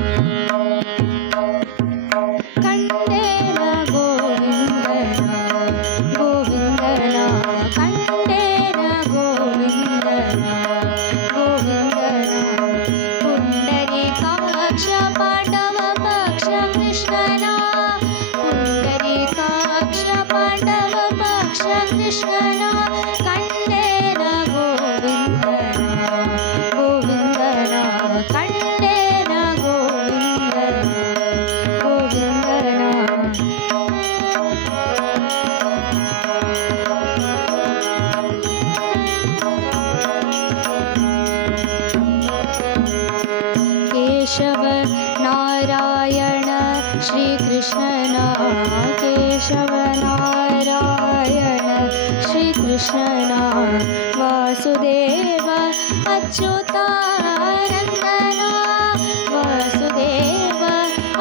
ಕಂಡೇನ ಗೋವಿಂದಾ ಗೋವಿಂದಾ ಕಂಡೇನ ಗೋವಿಂದಾ ಗೋವಿಂದಾ ಕುಂಡರಿಕಾಕ್ಷಪಟವಪಕ್ಷಂ ವಿಷ್ಣೋ ಕುಂಡರಿಕಾಕ್ಷಪಟವಪಕ್ಷಂ ವಿಷ್ಣೋ केशव नारायण श्री केशवनारायण श्रीकृष्णना वासुदेव अच्युतारन्दना वासुदेव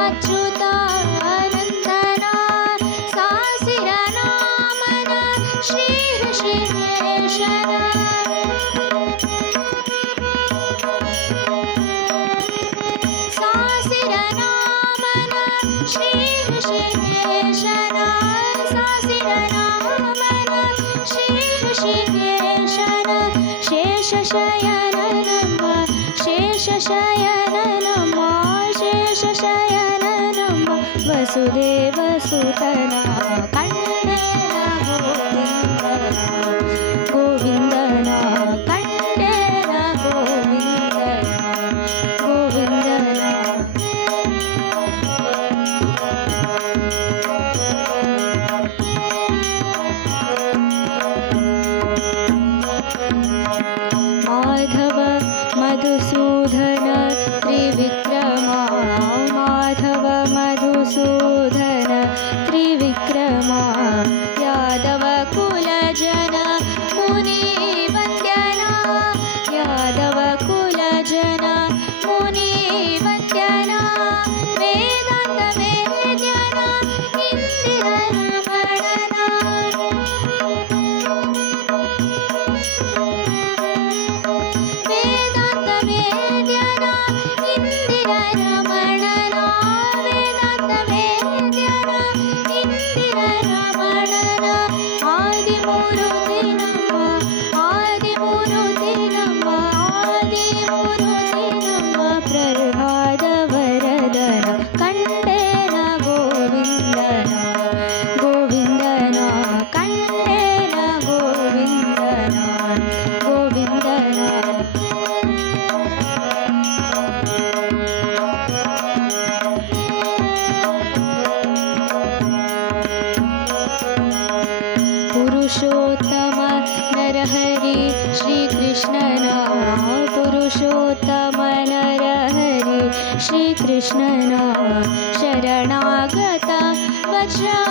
अच्युत शयन नमः शेष शयन नमः शेष शयन नमः वसुदेवसुतना यादवकुलजना मुनि पुरुषोत्तम नरहरि श्रीकृष्णना पुरुषोत्तम नरहरि श्रीकृष्णना शरणागता वज्रा